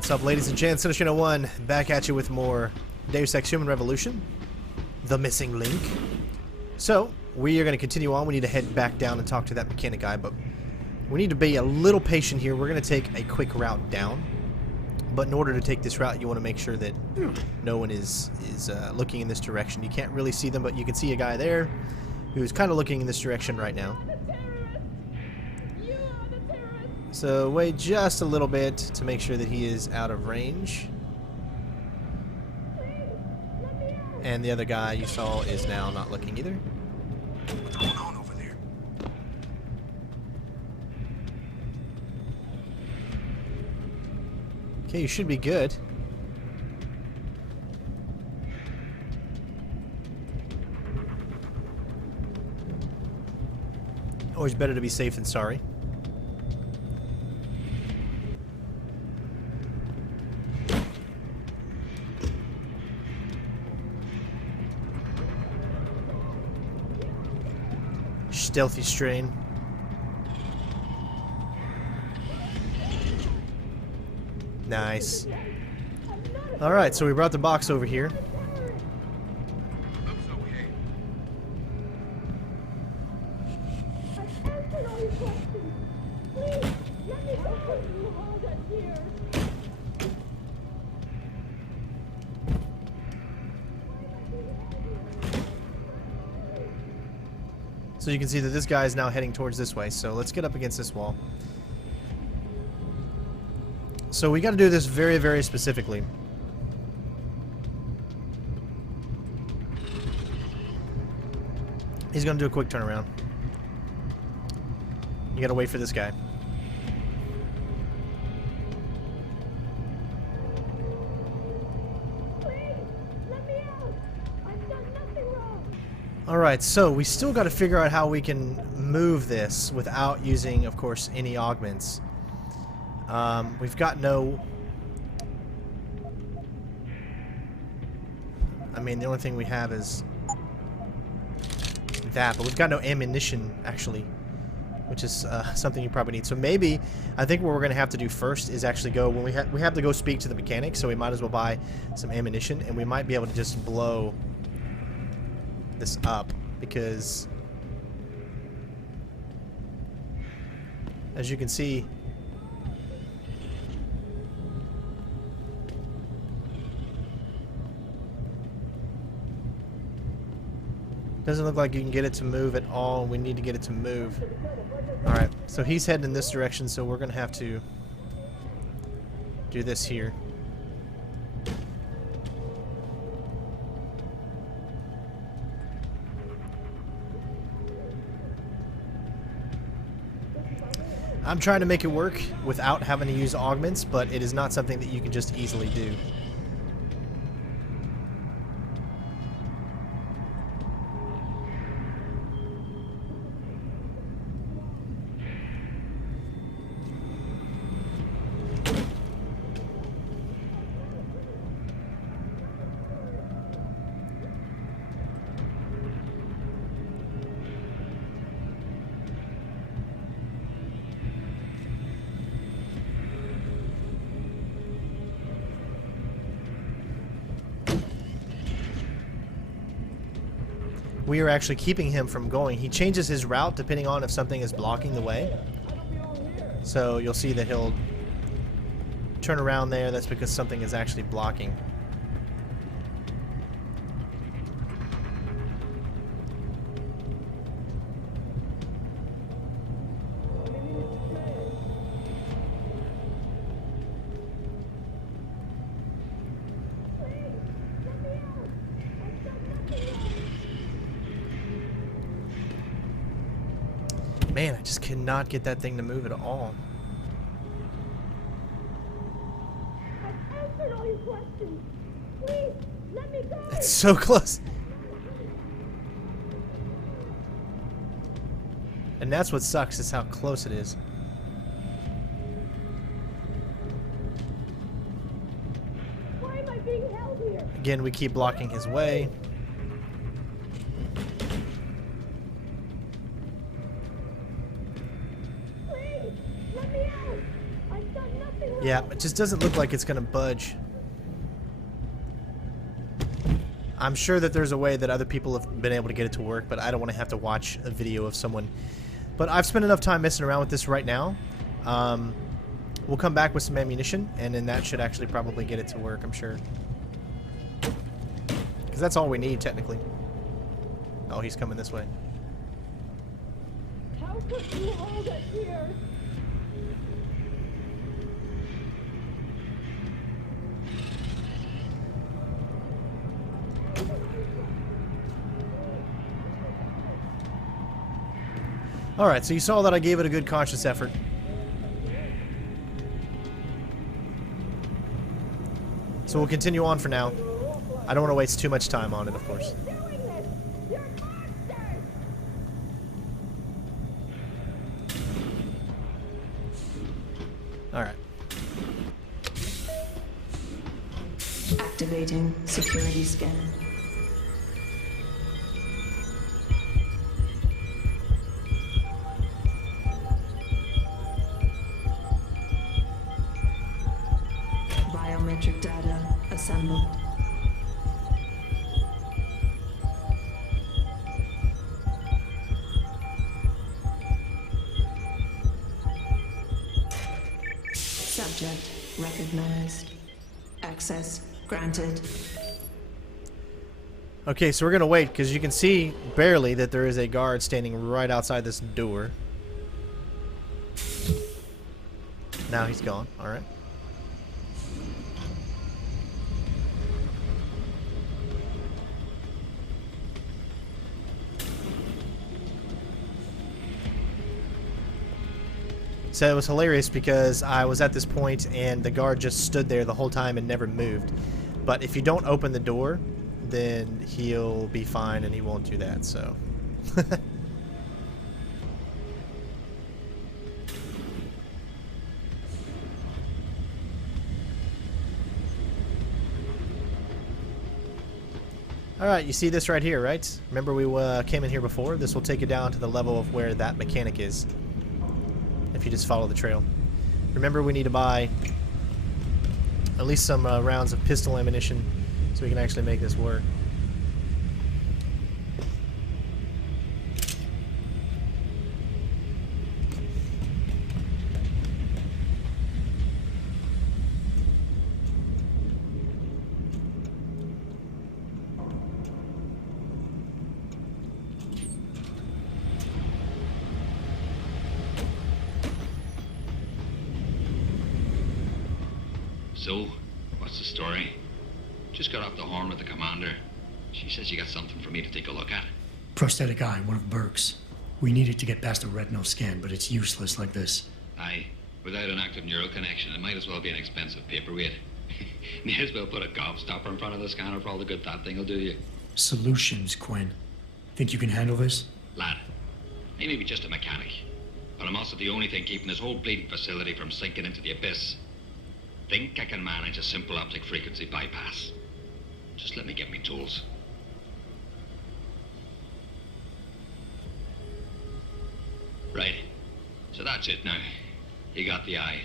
What's up, ladies and gents? Citizen01 back at you with more Deus Ex Human Revolution, the missing link. So, we are going to continue on. We need to head back down and talk to that mechanic guy, but we need to be a little patient here. We're going to take a quick route down, but in order to take this route, you want to make sure that no one is looking in this direction. You can't really see them, but you can see a guy there who's kind of looking in this direction right now. So wait just a little bit to make sure that he is out of range. And the other guy you saw is now not looking either. What's going on over there? Okay, you should be good. Always better to be safe than sorry. Stealthy strain. Nice. Alright, so we brought the box over here. So you can see that this guy is now heading towards this way. So let's get up against this wall. So we got to do this very, very specifically. He's going to do a quick turnaround. You got to wait for this guy. Alright, so we still got to figure out how we can move this without using, of course, any augments. We've got no... I mean, the only thing we have is that, but we've got no ammunition, actually, which is something you probably need. So maybe, I think what we're going to have to do first is actually go, when we have to go speak to the mechanic, so we might as well buy some ammunition, and we might be able to just blow this up, because as you can see, doesn't look like you can get it to move at all. We need to get it to move. Alright, so he's heading in this direction, so we're gonna have to do this here. I'm trying to make it work without having to use augments, but it is not something that you can just easily do. We are actually keeping him from going. He changes his route depending on if something is blocking the way. So you'll see that he'll turn around there. That's because something is actually blocking. Man, I just cannot get that thing to move at all. I've answered all your questions. Please, let me go. It's so close. And that's what sucks, is how close it is. Why am I being held here? Again, we keep blocking his way. Please, let me out. I've done nothing Yeah, it just doesn't look like it's gonna budge. I'm sure that there's a way that other people have been able to get it to work, but I don't want to have to watch a video of someone. But I've spent enough time messing around with this right now. We'll come back with some ammunition, and then that should actually probably get it to work, I'm sure. Because that's all we need, technically. Oh, he's coming this way. How could you hold it here? Alright, so you saw that I gave it a good conscious effort. So we'll continue on for now. I don't want to waste too much time on it, of course. Doing this! You're monsters! Alright. Activating security scan. Biometric data assembled. Subject recognized. Access granted. Okay, so we're going to wait, because you can see barely that there is a guard standing right outside this door. Now he's gone. Alright. So it was hilarious because I was at this point and the guard just stood there the whole time and never moved. But if you don't open the door, then he'll be fine and he won't do that, so. Alright, you see this right here, right? Remember we came in here before? This will take you down to the level of where that mechanic is. If you just follow the trail. Remember, we need to buy at least some rounds of pistol ammunition so we can actually make this work. So, what's the story? Just got off the horn with the commander. She says you got something for me to take a look at. Prosthetic eye, one of Burke's. We needed to get past a retinal scan, but it's useless like this. Aye, without an active neural connection, it might as well be an expensive paperweight. May as well put a gobstopper in front of the scanner for all the good that thing will do you. Solutions, Quinn. Think you can handle this? Lad, I may be just a mechanic, but I'm also the only thing keeping this whole bleeding facility from sinking into the abyss. Think I can manage a simple optic frequency bypass. Just let me get me tools. Right. So that's it now. You got the eye.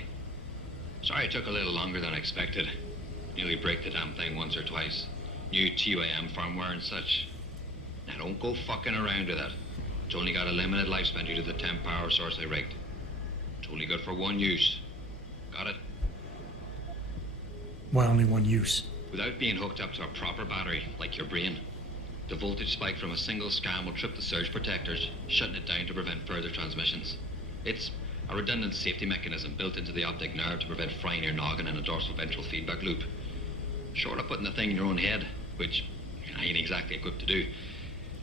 Sorry it took a little longer than expected. Nearly break the damn thing once or twice. New TUAM firmware and such. Now don't go fucking around with it. It's only got a limited lifespan due to the 10 power source I rigged. It's only good for one use. Got it? Why only one use? Without being hooked up to a proper battery, like your brain. The voltage spike from a single scan will trip the surge protectors, shutting it down to prevent further transmissions. It's a redundant safety mechanism built into the optic nerve to prevent frying your noggin in a dorsal ventral feedback loop. Short of putting the thing in your own head, which I ain't exactly equipped to do,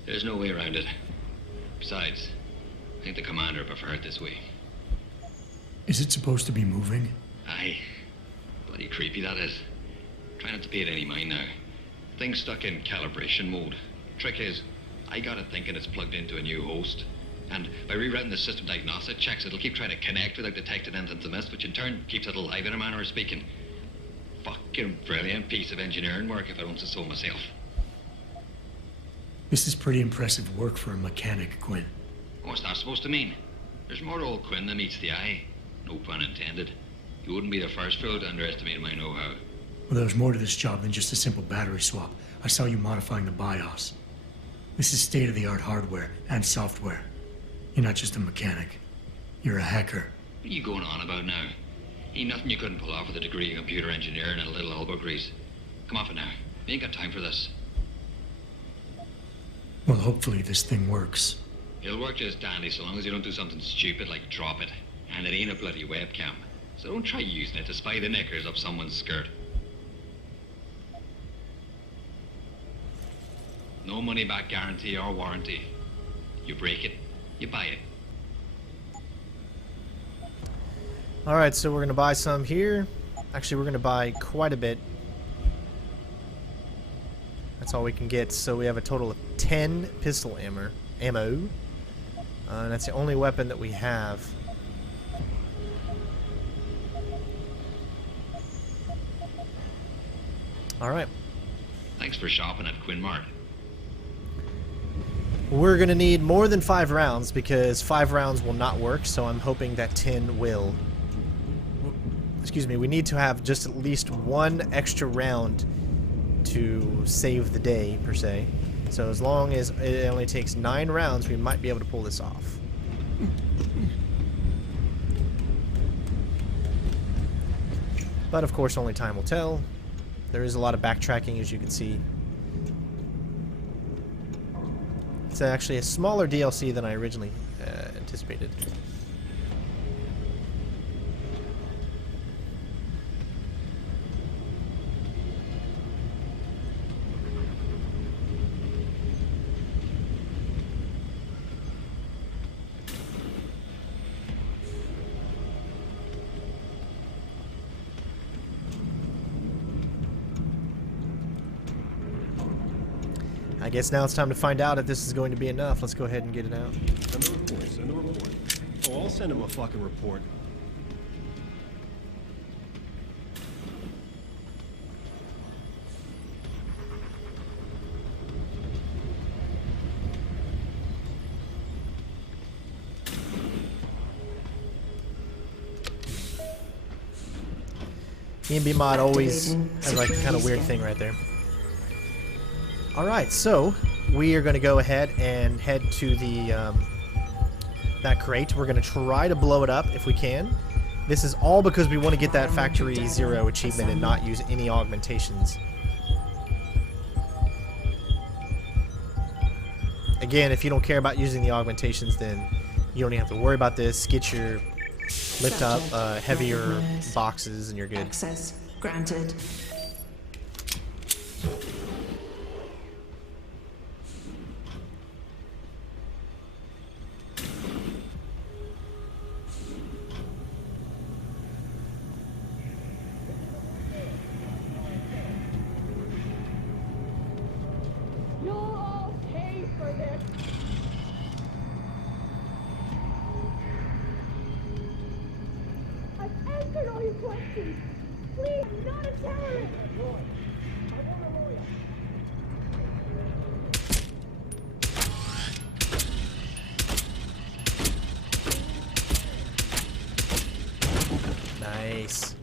there's no way around it. Besides, I think the commander preferred it this way. Is it supposed to be moving? Aye. Bloody creepy that is. Try not to pay it any mind now. Thing's stuck in calibration mode. Trick is, I got it thinking it's plugged into a new host. And by rerouting the system diagnostic checks, it'll keep trying to connect without detecting anything amiss, which in turn keeps it alive in a manner of speaking. Fucking brilliant piece of engineering work, if I don't say so myself. This is pretty impressive work for a mechanic, Quinn. What's that supposed to mean? There's more to old Quinn than meets the eye. No pun intended. You wouldn't be the first fool to underestimate my know-how. Well, there's more to this job than just a simple battery swap. I saw you modifying the BIOS. This is state-of-the-art hardware and software. You're not just a mechanic. You're a hacker. What are you going on about now? Ain't nothing you couldn't pull off with a degree in computer engineering and a little elbow grease. Come off it now. We ain't got time for this. Well, hopefully this thing works. It'll work just dandy so long as you don't do something stupid like drop it. And it ain't a bloody webcam. So don't try using it to spy the knickers up someone's skirt. No money back guarantee or warranty. You break it, you buy it. Alright, so we're going to buy some here. Actually, we're going to buy quite a bit. That's all we can get. So we have a total of 10 pistol ammo. And that's the only weapon that we have. Alright. Thanks for shopping at Quinn Mart. We're going to need more than 5 rounds because 5 rounds will not work, so I'm hoping that 10 will. Excuse me, we need to have just at least 1 extra round to save the day, per se. So as long as it only takes 9 rounds, we might be able to pull this off. But of course, only time will tell. There is a lot of backtracking, as you can see. It's actually a smaller DLC than I originally anticipated. I guess now it's time to find out if this is going to be enough. Let's go ahead and get it out. Send the report, send the report. Oh, I'll send him a fucking report. ENB mod always has like a kind of weird thing right there. Alright, so we are going to go ahead and head to the that crate. We're going to try to blow it up if we can. This is all because we want to get that Factory Zero achievement and not use any augmentations. Again, if you don't care about using the augmentations, then you don't even have to worry about this. Get your lift up heavier boxes and you're good. Access granted. You'll all pay for this. I've answered all your questions. Please, I'm not a terrorist. Roy, I want a lawyer. Nice.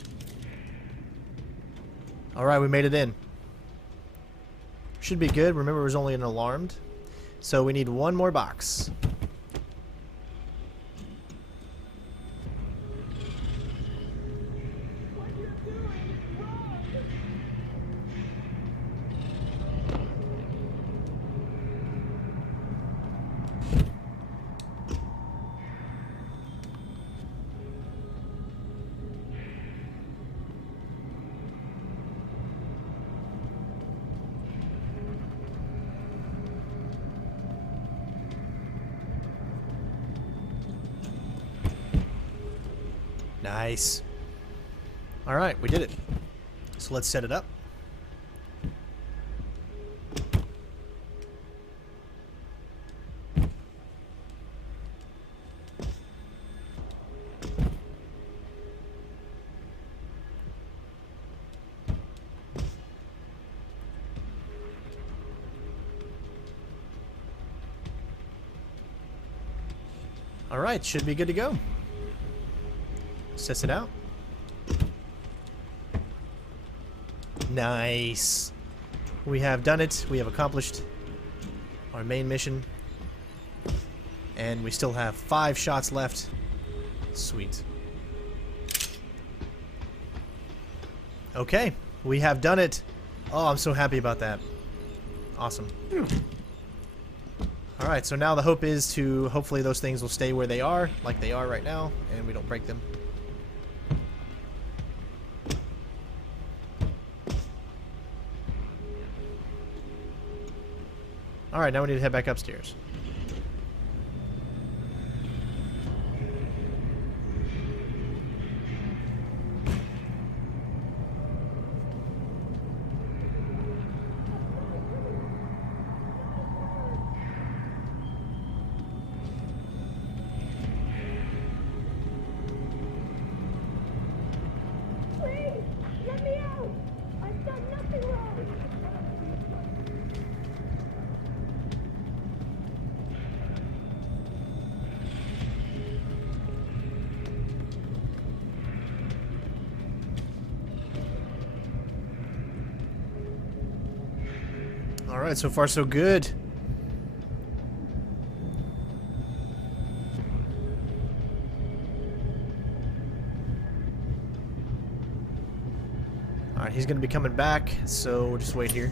Alright, we made it in. Should be good. Remember, it was only an alarmed. So we need 1 more box. What you're doing is wrong. Nice. Alright, we did it. So let's set it up. Alright, should be good to go. Let's test it out. Nice. We have done it. We have accomplished our main mission. And we still have 5 shots left. Sweet. Okay, we have done it. Oh, I'm so happy about that. Awesome. Alright, so now the hope is to hopefully those things will stay where they are, like they are right now, and we don't break them. Alright, now we need to head back upstairs. Please, let me out! I've done nothing wrong! Alright, so far so good. Alright, he's gonna be coming back, so we'll just wait here.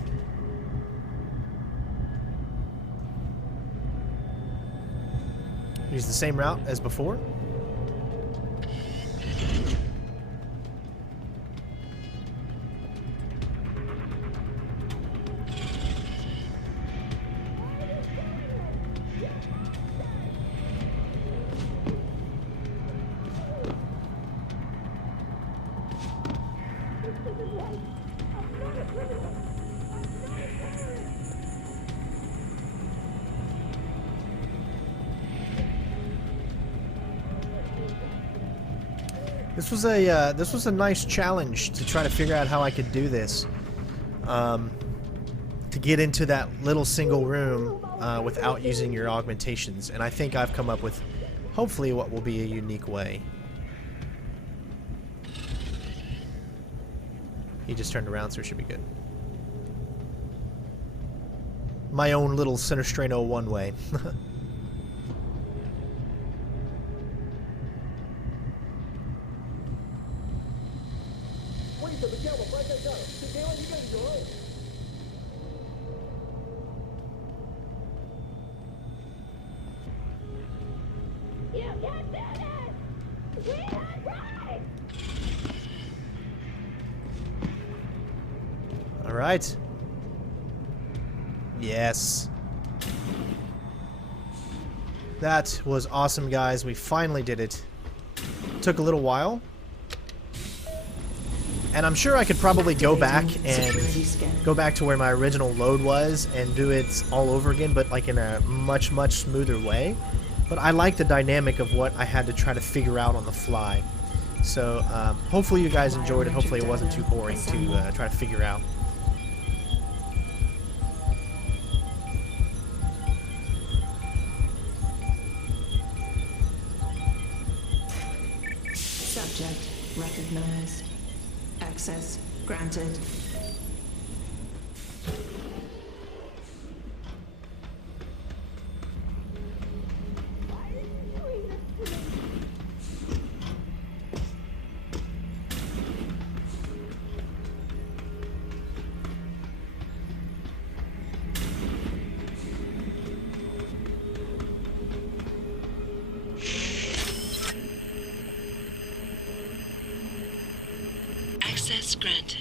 Use the same route as before. This was a nice challenge to try to figure out how I could do this. To get into that little single room without using your augmentations, and I think I've come up with hopefully what will be a unique way. He just turned around, so it should be good. My own little Center Strain 01 way. You can't do this! We are right! Alright. Yes. That was awesome, guys. We finally did it. Took a little while. And I'm sure I could probably go back to where my original load was and do it all over again, but like in a much, much smoother way. But I like the dynamic of what I had to try to figure out on the fly. So hopefully you guys enjoyed it. Hopefully it wasn't too boring to try to figure out. Subject recognized. Access granted. Access granted.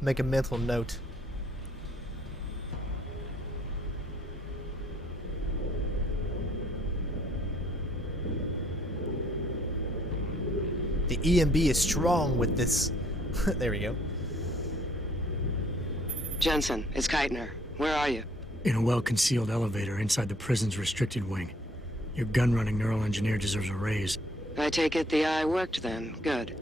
Make a mental note. The ENB is strong with this. There we go. Jensen, it's Keitner. Where are you? In a well-concealed elevator inside the prison's restricted wing. Your gun-running neural engineer deserves a raise. I take it the eye worked then. Good.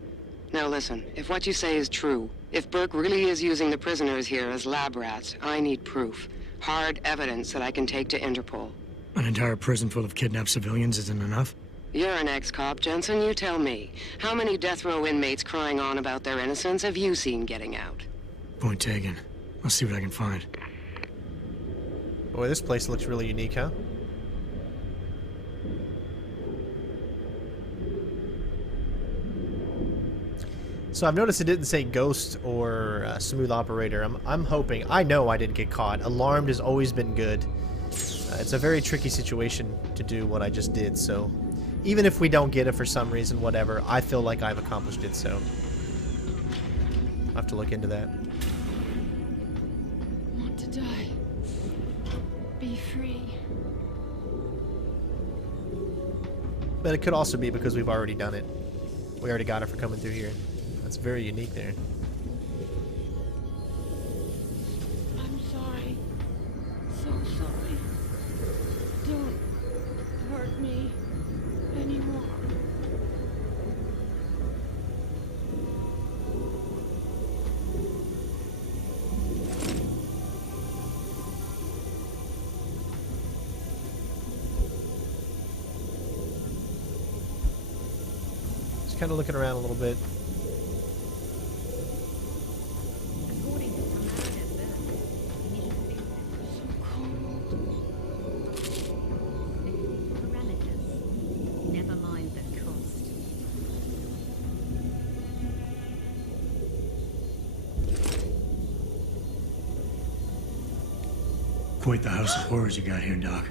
Now listen, if what you say is true, if Burke really is using the prisoners here as lab rats, I need proof. Hard evidence that I can take to Interpol. An entire prison full of kidnapped civilians isn't enough? You're an ex-cop, Jensen. You tell me. How many death row inmates crying on about their innocence have you seen getting out? Point taken. I'll see what I can find. Boy, this place looks really unique, huh? So I've noticed it didn't say ghost or smooth operator. I'm hoping. I know I didn't get caught. Alarmed has always been good. It's a very tricky situation to do what I just did, so even if we don't get it for some reason, whatever, I feel like I've accomplished it, so I'll have to look into that. Want to die. Be free. But it could also be because we've already done it. We already got it for coming through here. That's very unique there. I'm sorry. So sorry. Don't hurt me anymore. Just kind of looking around a little bit. Quite the house of horrors you got here, Doc.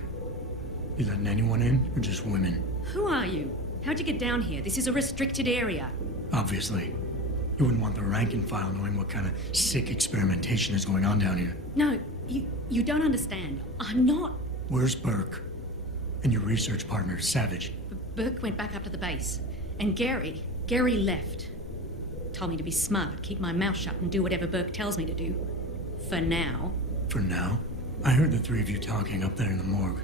You letting anyone in, or just women? Who are you? How'd you get down here? This is a restricted area. Obviously. You wouldn't want the rank and file knowing what kind of sick experimentation is going on down here. No, you don't understand. I'm not. Where's Burke? And your research partner, Savage? Burke went back up to the base. And Gary left. Told me to be smart, keep my mouth shut, and do whatever Burke tells me to do. For now. For now? I heard the three of you talking up there in the morgue.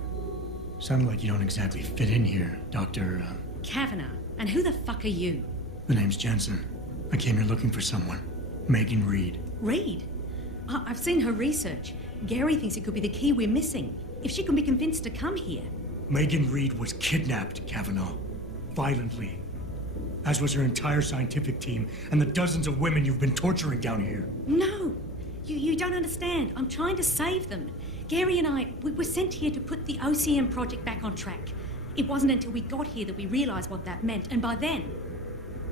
Sounded like you don't exactly fit in here, Dr. Kavanagh. And who the fuck are you? The name's Jensen. I came here looking for someone. Megan Reed. Reed? I've seen her research. Gary thinks it could be the key we're missing. If she can be convinced to come here. Megan Reed was kidnapped, Kavanagh. Violently. As was her entire scientific team and the dozens of women you've been torturing down here. No! You don't understand. I'm trying to save them. Gary and I, we were sent here to put the OCM project back on track. It wasn't until we got here that we realized what that meant, and by then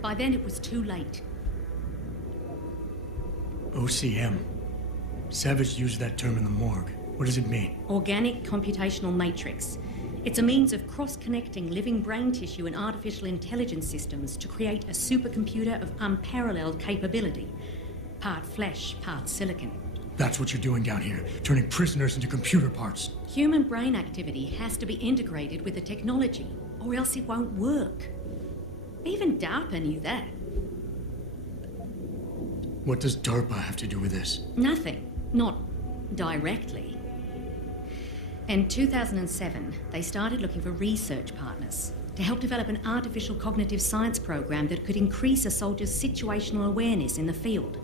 it was too late. OCM. Savage used that term in the morgue. What does it mean? Organic computational matrix. It's a means of cross-connecting living brain tissue and artificial intelligence systems to create a supercomputer of unparalleled capability. Part flesh, part silicon. That's what you're doing down here, turning prisoners into computer parts. Human brain activity has to be integrated with the technology, or else it won't work. Even DARPA knew that. What does DARPA have to do with this? Nothing. Not directly. In 2007, they started looking for research partners to help develop an artificial cognitive science program that could increase a soldier's situational awareness in the field.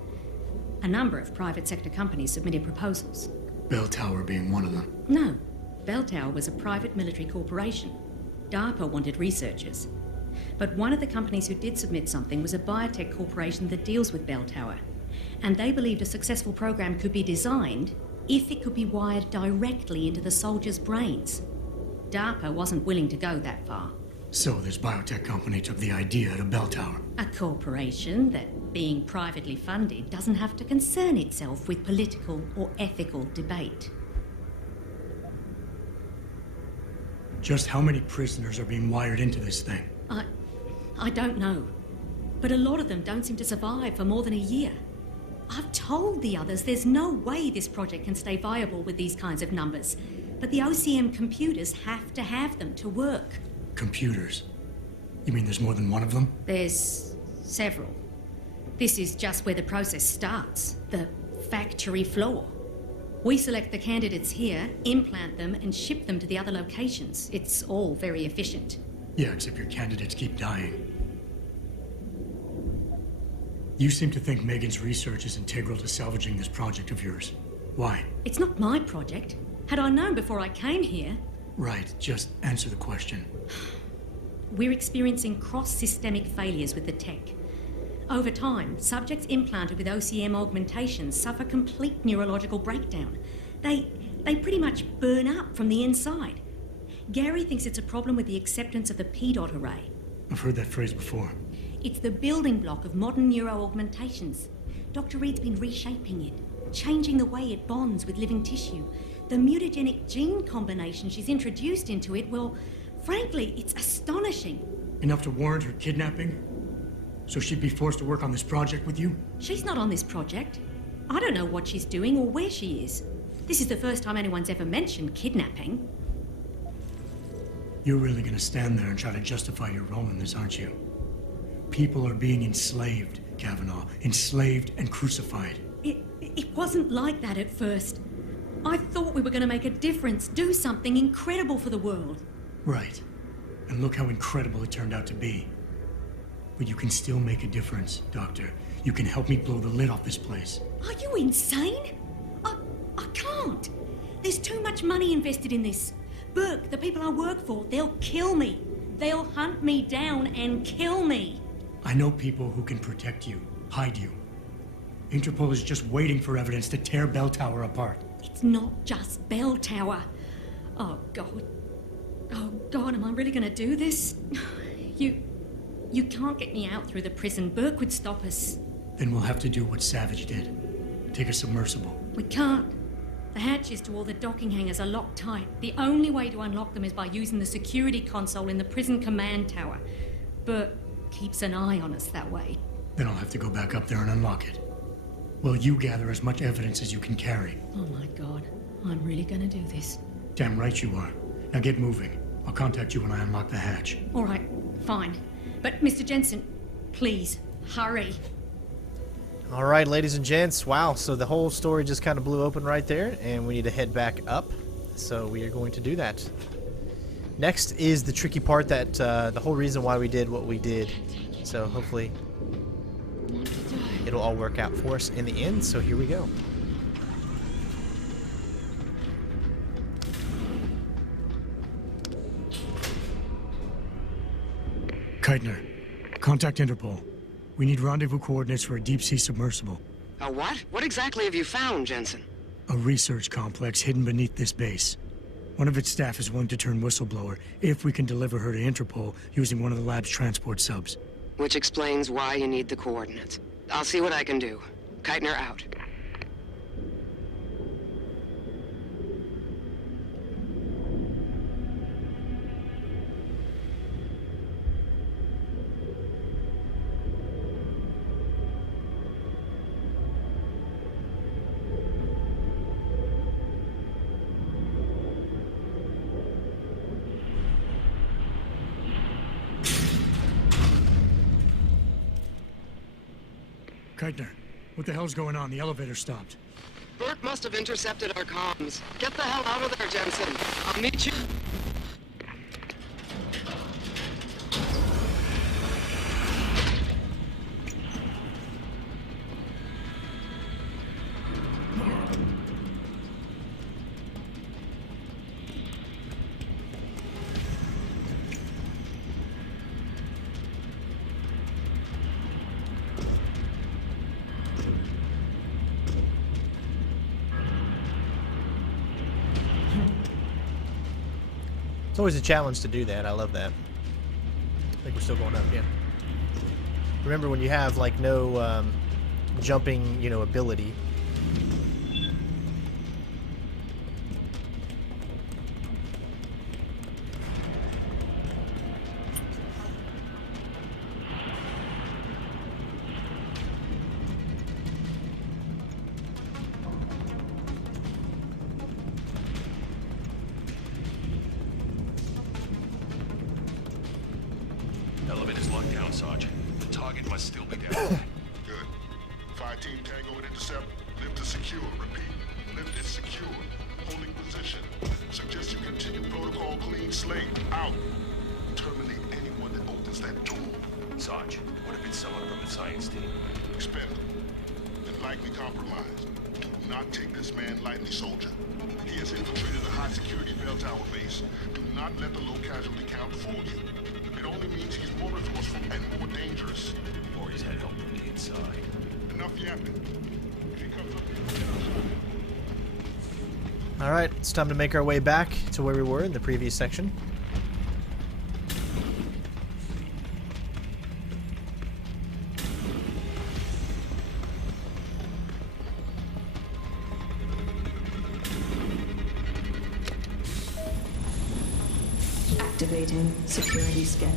A number of private sector companies submitted proposals. Bell Tower being one of them. No. Bell Tower was a private military corporation. DARPA wanted researchers. But one of the companies who did submit something was a biotech corporation that deals with Bell Tower. And they believed a successful program could be designed if it could be wired directly into the soldiers' brains. DARPA wasn't willing to go that far. So this biotech company took the idea to Bell Tower. A corporation that, being privately funded, doesn't have to concern itself with political or ethical debate. Just how many prisoners are being wired into this thing? I don't know. But a lot of them don't seem to survive for more than a year. I've told the others there's no way this project can stay viable with these kinds of numbers. But the OCM computers have to have them to work. Computers? You mean there's more than one of them? There's several. This is just where the process starts, the factory floor. We select the candidates here, implant them, and ship them to the other locations. It's all very efficient. Yeah, except your candidates keep dying. You seem to think Megan's research is integral to salvaging this project of yours. Why? It's not my project. Had I known before I came here... Right, just answer the question. we're experiencing cross-systemic failures with the tech. Over time, subjects implanted with OCM augmentations suffer complete neurological breakdown. They pretty much burn up from the inside. Gary thinks it's a problem with the acceptance of the P-dot array. I've heard that phrase before. It's the building block of modern neuro-augmentations. Dr. Reed's been reshaping it, changing the way it bonds with living tissue. The mutagenic gene combination she's introduced into it, well, frankly, it's astonishing. Enough to warrant her kidnapping? So she'd be forced to work on this project with you? She's not on this project. I don't know what she's doing or where she is. This is the first time anyone's ever mentioned kidnapping. You're really gonna stand there and try to justify your role in this, aren't you? People are being enslaved, Kavanaugh. Enslaved and crucified. It wasn't like that at first. I thought we were going to make a difference, do something incredible for the world. Right. And look how incredible it turned out to be. But you can still make a difference, Doctor. You can help me blow the lid off this place. Are you insane? I can't. There's too much money invested in this. Burke, the people I work for, they'll kill me. They'll hunt me down and kill me. I know people who can protect you, hide you. Interpol is just waiting for evidence to tear Bell Tower apart. It's not just Bell Tower. Oh, God. Oh, God, am I really going to do this? You can't get me out through the prison. Burke would stop us. Then we'll have to do what Savage did. Take a submersible. We can't. The hatches to all the docking hangars are locked tight. The only way to unlock them is by using the security console in the prison command tower. Burke keeps an eye on us that way. Then I'll have to go back up there and unlock it. Well, you gather as much evidence as you can carry. Oh my God, I'm really gonna do this. Damn right you are. Now get moving. I'll contact you when I unlock the hatch. All right, fine. But Mr. Jensen, please, hurry. All right, ladies and gents. Wow, so the whole story just kind of blew open right there, and we need to head back up. So we are going to do that. Next is the tricky part that the whole reason why we did what we did. So hopefully it'll all work out for us in the end. So here we go. Keitner, contact Interpol. We need rendezvous coordinates for a deep-sea submersible. A what? What exactly have you found, Jensen? A research complex hidden beneath this base. One of its staff is willing to turn whistleblower if we can deliver her to Interpol using one of the lab's transport subs. Which explains why you need the coordinates. I'll see what I can do. Keitner out. Keitner, what the hell's going on? The elevator stopped. Burke must have intercepted our comms. Get the hell out of there, Jensen. I'll meet you. It's always a challenge to do that. I love that. I think we're still going up, yeah. Remember when you have like no jumping, you know, ability. Elevator's locked down, Sarge. The target must still be down. Good. Fire team Tango and intercept. Lift is secure. Repeat. Lift is secure. Holding position. Suggest you continue protocol clean slate. Out. Terminate anyone that opens that door. Sarge, would have been someone from the science team. Expend them. And likely compromised. Do not take this man lightly, soldier. He has infiltrated a high-security bell tower base. Do not let the low casualty count fool you. It only means he's more resourceful and more dangerous. Or he's had help from the inside. Enough yapping. If he comes up, Alright, it's time to make our way back to where we were in the previous section. Activating security scan.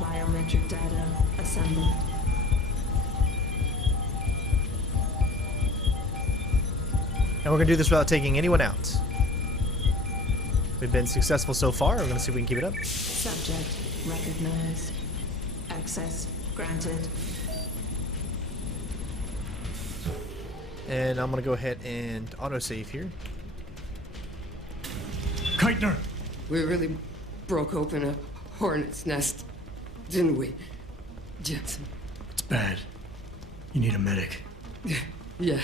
Biometric data assembled. And we're going to do this without taking anyone out. We've been successful so far. We're going to see if we can keep it up. Subject recognized. Access granted. And I'm going to go ahead and autosave here. Keitner! We really broke open a hornet's nest, didn't we, Jensen? It's bad. You need a medic. Yeah,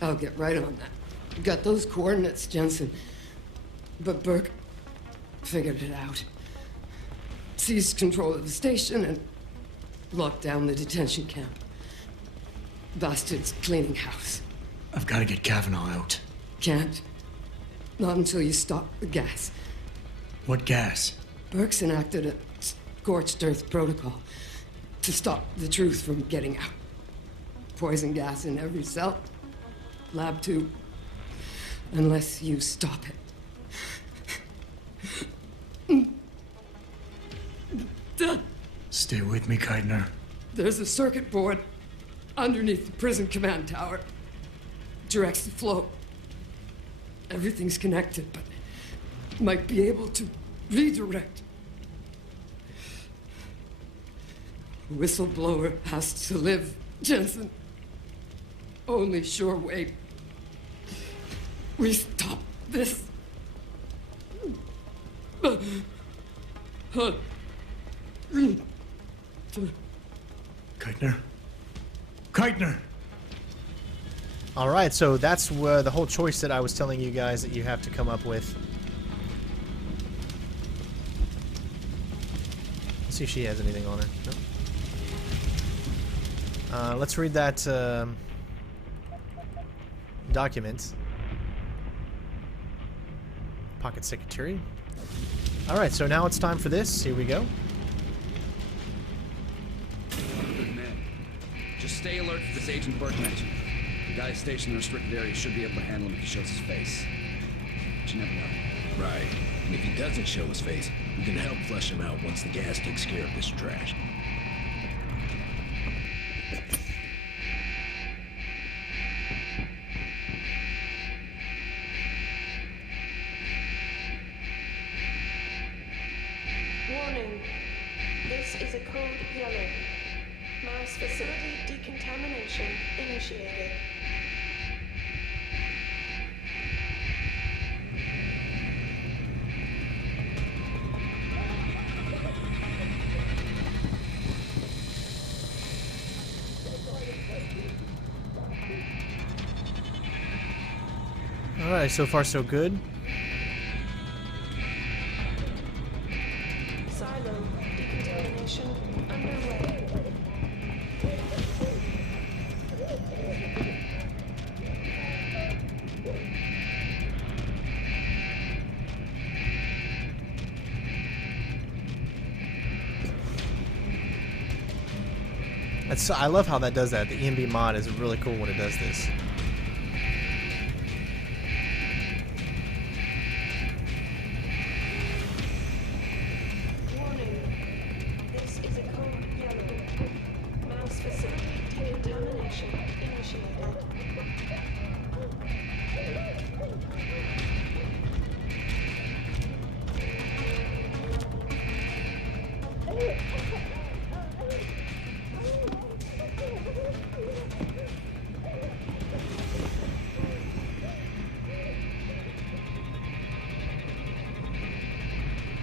I'll get right on that. Got those coordinates, Jensen. But Burke figured it out. Seized control of the station and locked down the detention camp. Bastard's cleaning house. I've got to get Kavanaugh out. Can't. Not until you stop the gas. What gas? Burke's enacted a scorched earth protocol to stop the truth from getting out. Poison gas in every cell. Lab 2. Unless you stop it. Stay with me, Keitner. There's a circuit board underneath the prison command tower. Directs the flow. Everything's connected, but might be able to redirect. Whistleblower has to live, Jensen. Only sure way we stop this. Keitner? Keitner! Alright, so that's the whole choice that I was telling you guys that you have to come up with. Let's see if she has anything on her. No. Let's read that document. Pocket secretary. Alright, so now it's time for this. Here we go. Good man. Just stay alert for this Agent Burke mentioned. The guy stationed in a restricted area should be able to handle him if he shows his face. But you never know. Right. And if he doesn't show his face, we can help flush him out once the gas takes care of this trash. Warning. This is a code yellow. Mass facility decontamination initiated. Alright, so far so good. Silo decontamination underway. I love how that does that. The ENB mod is really cool when it does this. Warning. This is a code yellow. Mass facility decontamination initiated.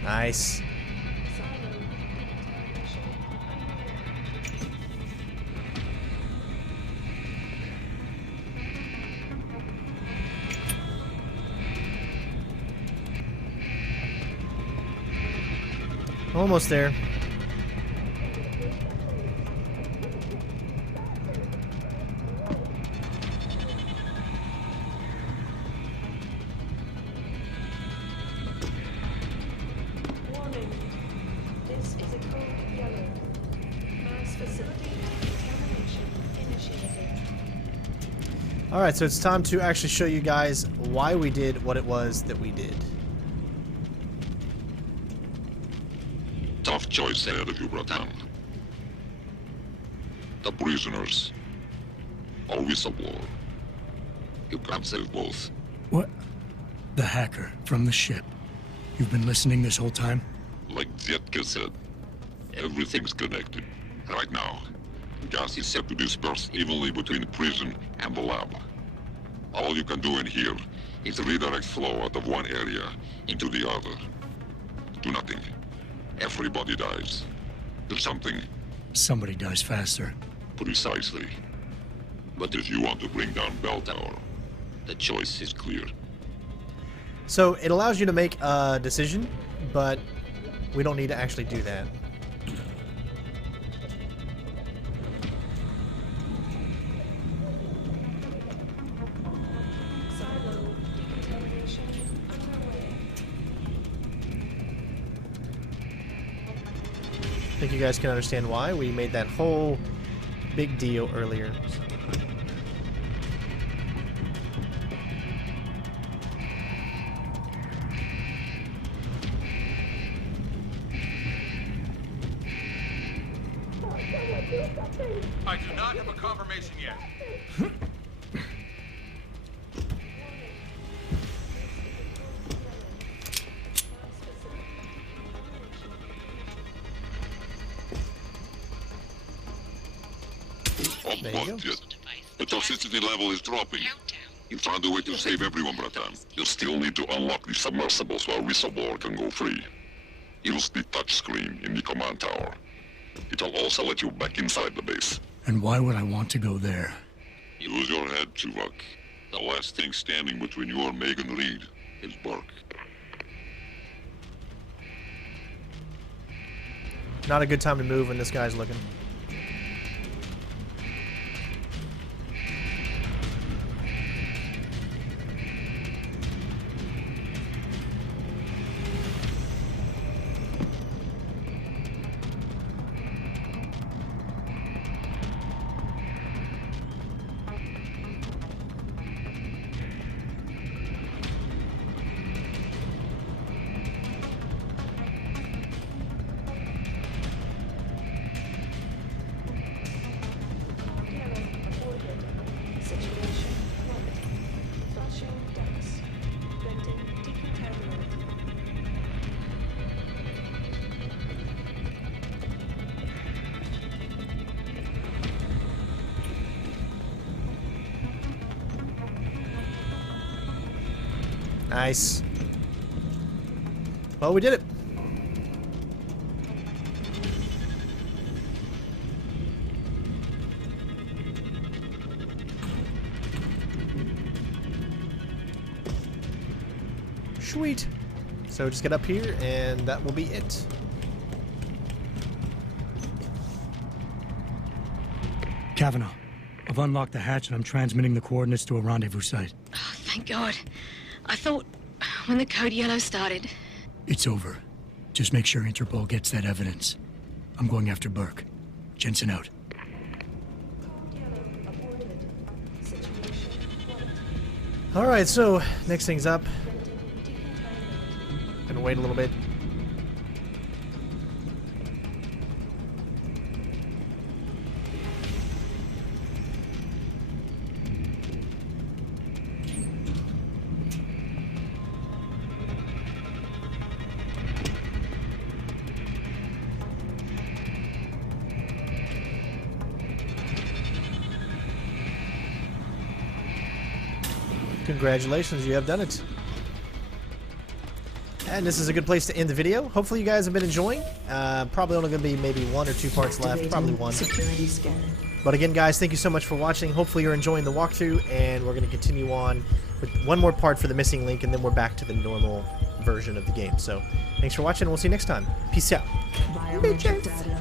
Nice. Almost there. Warning. This is a code yellow. Mass facility decontamination initiated. Alright, so it's time to actually show you guys why we did what it was that we did. Tough choice ahead of you, Bratan. The prisoners. Always a war. You can't save both. What? The hacker from the ship. You've been listening this whole time? Like Zetka said, everything's connected. Right now, gas is set to disperse evenly between the prison and the lab. All you can do in here is redirect flow out of one area into the other. Do nothing. Everybody dies. Do something. Somebody dies faster. Precisely. But if you want to bring down Bell Tower, the choice is clear. So it allows you to make a decision, but we don't need to actually do that. Silo decontamination underway. I think you guys can understand why we made that whole big deal earlier. I do not have a confirmation yet. There you go. Not yet. The toxicity level is dropping. You found a way to save everyone, Bratan. You still need to unlock the submersibles while Whistleblower can go free. Use the touchscreen in the command tower. It'll also let you back inside the base. And why would I want to go there? Use your head, Tuvok. The last thing standing between you and Megan Reed is Burke. Not a good time to move when this guy's looking. Situation 1. Flushing ducts. Venting decontaminate. Nice. Well, we did it. Sweet. So just get up here and that will be it. Kavanaugh, I've unlocked the hatch and I'm transmitting the coordinates to a rendezvous site. Oh, thank God. I thought when the code yellow started. It's over. Just make sure Interpol gets that evidence. I'm going after Burke. Jensen out. Code yellow aborted. Situation 1. Alright, so next thing's up. Venting decontaminate. Gonna wait a little bit. Congratulations, you have done it. And this is a good place to end the video. Hopefully you guys have been enjoying. Probably only going to be maybe 1 or 2 parts left. Probably 1. Security scan. But again, guys, thank you so much for watching. Hopefully you're enjoying the walkthrough, and we're going to continue on with one more part for the missing link, and then we're back to the normal version of the game. So thanks for watching, and we'll see you next time. Peace out. Biometric data